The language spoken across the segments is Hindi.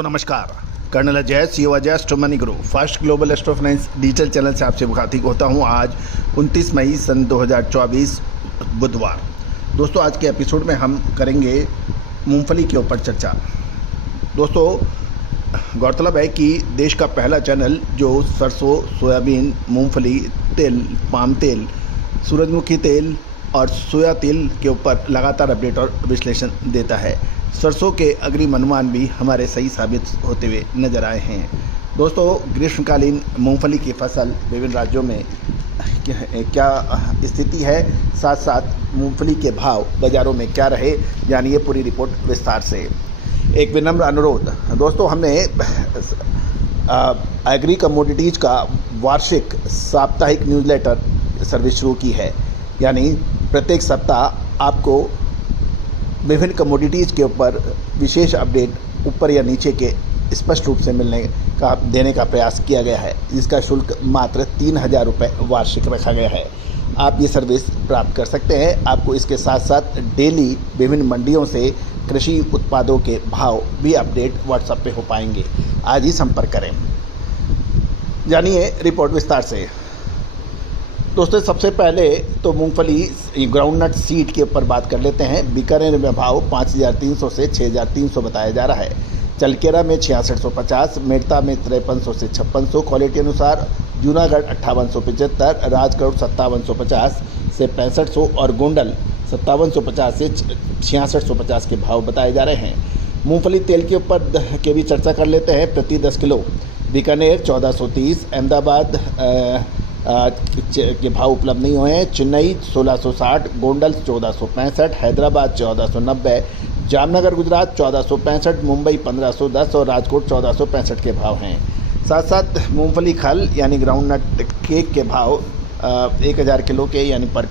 दोस्तों नमस्कार। कर्नल अजय सीओ अजय एस्ट्रोमनी गुरु first global astro finance digital channel से आपसे मुखातिब होता हूं। आज 29 मई सन 2024 बुधवार। दोस्तों आज के एपिसोड में हम करेंगे मूंगफली के ऊपर चर्चा। दोस्तों गौरतलब है कि देश का पहला चैनल जो सरसों, सोयाबीन, मूंगफली, तिल, पाम तेल, सूरजमुखी तेल और सोया तेल के ऊपर लगातार अपडेट और विश्लेषण देता है। सरसों के अग्रिम अनुमान भी हमारे सही साबित होते हुए नजर आए हैं। दोस्तों ग्रीष्मकालीन मूंगफली की फसल विभिन्न राज्यों में क्या स्थिति है, साथ साथ मूंगफली के भाव बाज़ारों में क्या रहे, जानिए पूरी रिपोर्ट विस्तार से। एक विनम्र अनुरोध दोस्तों, हमने एग्री कमोडिटीज़ का वार्षिक साप्ताहिक न्यूज़लेटर सर्विस शुरू की है। यानी प्रत्येक सप्ताह आपको विभिन्न कमोडिटीज़ के ऊपर विशेष अपडेट ऊपर या नीचे के स्पष्ट रूप से देने का प्रयास किया गया है, जिसका शुल्क मात्र 3,000 रुपये वार्षिक रखा गया है। आप ये सर्विस प्राप्त कर सकते हैं। आपको इसके साथ साथ डेली विभिन्न मंडियों से कृषि उत्पादों के भाव भी अपडेट व्हाट्सएप पे हो पाएंगे। आज ही संपर्क करें। जानिए रिपोर्ट विस्तार से। दोस्तों सबसे पहले तो मूंगफली ग्राउंडनट सीड के ऊपर बात कर लेते हैं। बीकानेर में भाव 5,300 से 6,300 बताया जा रहा है। चलकेरा में 6650, मेड़ता में 5300 से 5600 क्वालिटी अनुसार, जूनागढ़ 5875, राजकोट 5750 से 6500 और गोंडल 5750 से 6650 के भाव बताए जा रहे हैं। मूंगफली तेल के ऊपर के भी चर्चा कर लेते हैं। प्रति 10 किलो बीकानेर 1430, अहमदाबाद के भाव उपलब्ध नहीं हुए हैं। चेन्नई 1660, गोंडल 1465, हैदराबाद 1490, जामनगर गुजरात 1465, मुंबई 1510 और राजकोट 1465 के भाव हैं। साथ साथ मूंगफली खल यानी ग्राउंडनट केक के भाव 1000 किलो के यानी पर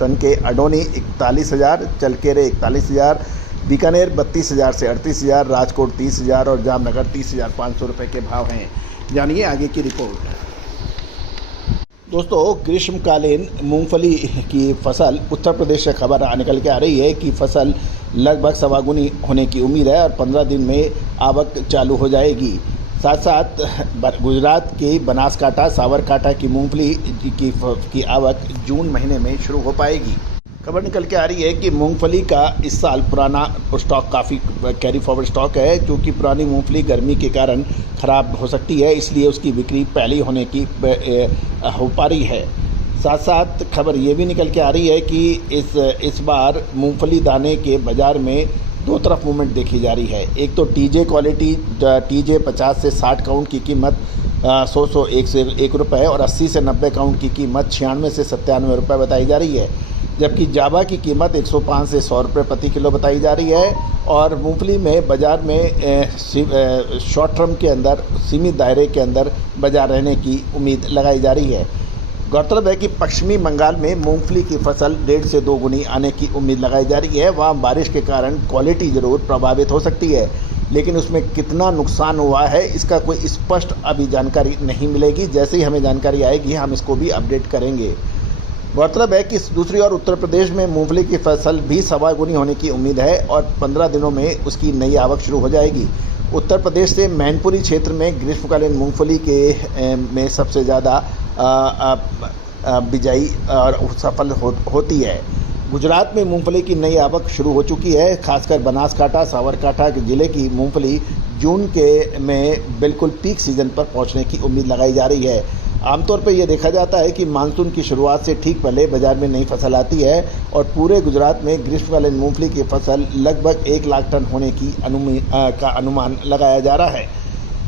टन के अडोनी 41,000, चलकेरे 41,000, बीकानेर 32,000 से 38,000, राजकोट 30,000 और जामनगर 30,500 रुपये के भाव हैं। जानिए आगे की रिपोर्ट। दोस्तों ग्रीष्मकालीन मूंगफली की फसल उत्तर प्रदेश से खबर निकल के आ रही है कि फसल लगभग सवागुनी होने की उम्मीद है और 15 दिन में आवक चालू हो जाएगी। साथ साथ गुजरात के बनासकांठा, साबरकांठा की मूंगफली की आवक जून महीने में शुरू हो पाएगी। खबर निकल के आ रही है कि मूंगफली का इस साल पुराना स्टॉक काफ़ी कैरी फॉरवर्ड स्टॉक है, क्योंकि पुरानी मूंगफली गर्मी के कारण ख़राब हो सकती है, इसलिए उसकी बिक्री पहले होने की हो पा रही है। साथ साथ खबर ये भी निकल के आ रही है कि इस बार मूंगफली दाने के बाज़ार में दो तरफ मूवमेंट देखी जा रही है। एक तो टीजे क्वालिटी टीजे 50 से 60 काउंट की कीमत 100 से 1 रुपये और 80 से 90 काउंट की कीमत 96 से 97 रुपये बताई जा रही है, जबकि जावा की कीमत 105 से 100 रुपये प्रति किलो बताई जा रही है। और मूंगफली में बाज़ार में शॉर्ट टर्म के अंदर सीमित दायरे के अंदर बाज़ार रहने की उम्मीद लगाई जा रही है। गौरतलब है कि पश्चिमी बंगाल में मूंगफली की फसल 1.5 से 2 गुनी आने की उम्मीद लगाई जा रही है। वहाँ बारिश के कारण क्वालिटी ज़रूर प्रभावित हो सकती है, लेकिन उसमें कितना नुकसान हुआ है इसका कोई स्पष्ट अभी जानकारी नहीं मिलेगी। जैसे ही हमें जानकारी आएगी हम इसको भी अपडेट करेंगे। गौरतलब है कि दूसरी ओर उत्तर प्रदेश में मूंगफली की फसल भी सवागुनी होने की उम्मीद है और 15 दिनों में उसकी नई आवक शुरू हो जाएगी। उत्तर प्रदेश से मैनपुरी क्षेत्र में ग्रीष्मकालीन मूंगफली के में सबसे ज़्यादा बिजाई और सफल होती है। गुजरात में मूंगफली की नई आवक शुरू हो चुकी है। खासकर बनासकांठा, साबरकांठा के ज़िले की मूंगफली जून के में बिल्कुल पीक सीज़न पर पहुंचने की उम्मीद लगाई जा रही है। आमतौर पर यह देखा जाता है कि मानसून की शुरुआत से ठीक पहले बाजार में नई फसल आती है और पूरे गुजरात में ग्रीष्मकालीन मूंगफली की फसल लगभग 1 लाख टन होने की का अनुमान लगाया जा रहा है।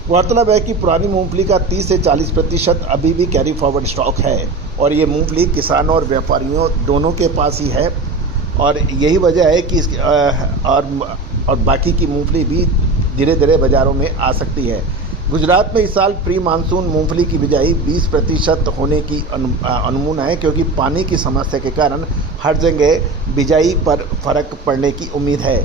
गौरतलब है कि पुरानी मूंगफली का 30 से 40% अभी भी कैरी फॉरवर्ड स्टॉक है और ये मूंगफली किसानों और व्यापारियों दोनों के पास ही है और यही वजह है कि और बाकी की मूंगफली भी धीरे धीरे बाज़ारों में आ सकती है। गुजरात में इस साल प्री मानसून मूंगफली की बिजाई 20% होने की अनुमान है, क्योंकि पानी की समस्या के कारण हर जगह बिजाई पर फर्क पड़ने की उम्मीद है।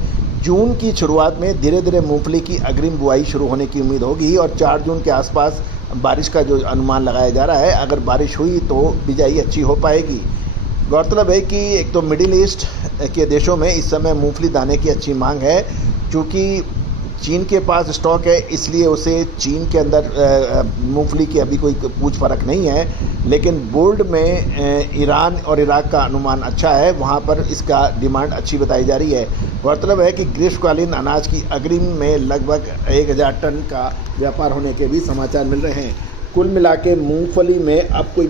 जून की शुरुआत में धीरे धीरे मूंगफली की अग्रिम बुआई शुरू होने की उम्मीद होगी और 4 जून के आसपास बारिश का जो अनुमान लगाया जा रहा है, अगर बारिश हुई तो बिजाई अच्छी हो पाएगी। गौरतलब है कि एक तो मिडिल ईस्ट के देशों में इस समय मूंगफली दाने की अच्छी मांग है, चूँकि चीन के पास स्टॉक है, इसलिए उसे चीन के अंदर मूंगफली की अभी कोई पूछ परख नहीं है, लेकिन बोर्ड में ईरान और इराक का अनुमान अच्छा है, वहाँ पर इसका डिमांड अच्छी बताई जा रही है। गौरतलब है कि ग्रीष्मकालीन अनाज की अग्रिम में लगभग 1000 टन का व्यापार होने के भी समाचार मिल रहे हैं। कुल मिला के मूँगफली में अब कोई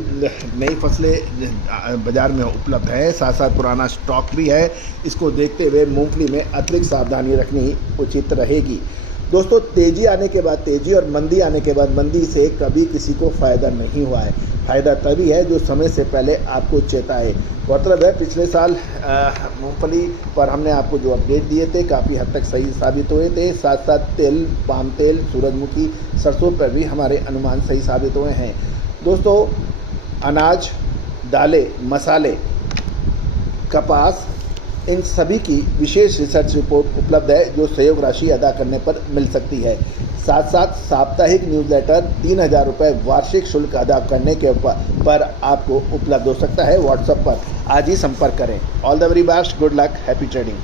नई फसलें बाज़ार में उपलब्ध है, साथ साथ पुराना स्टॉक भी है। इसको देखते हुए मूँगफली में अतिरिक्त सावधानी रखनी उचित रहेगी। दोस्तों, तेज़ी आने के बाद तेज़ी और मंदी आने के बाद मंदी से कभी किसी को फ़ायदा नहीं हुआ है। फ़ायदा तभी है जो समय से पहले आपको चेताए। गौरतलब है पिछले साल मूंगफली पर हमने आपको जो अपडेट दिए थे काफ़ी हद तक सही साबित हुए थे। साथ साथ तेल, पाम तेल, सूरजमुखी, सरसों पर भी हमारे अनुमान सही साबित हुए हैं। दोस्तों, अनाज, दालें, मसाले, कपास, इन सभी की विशेष रिसर्च रिपोर्ट उपलब्ध है जो सहयोग राशि अदा करने पर मिल सकती है। साथ साथ साप्ताहिक न्यूज़लेटर 3000 रुपये वार्षिक शुल्क अदा करने के पर आपको उपलब्ध हो सकता है व्हाट्सएप पर। आज ही संपर्क करें। All the very best, good luck, happy trading.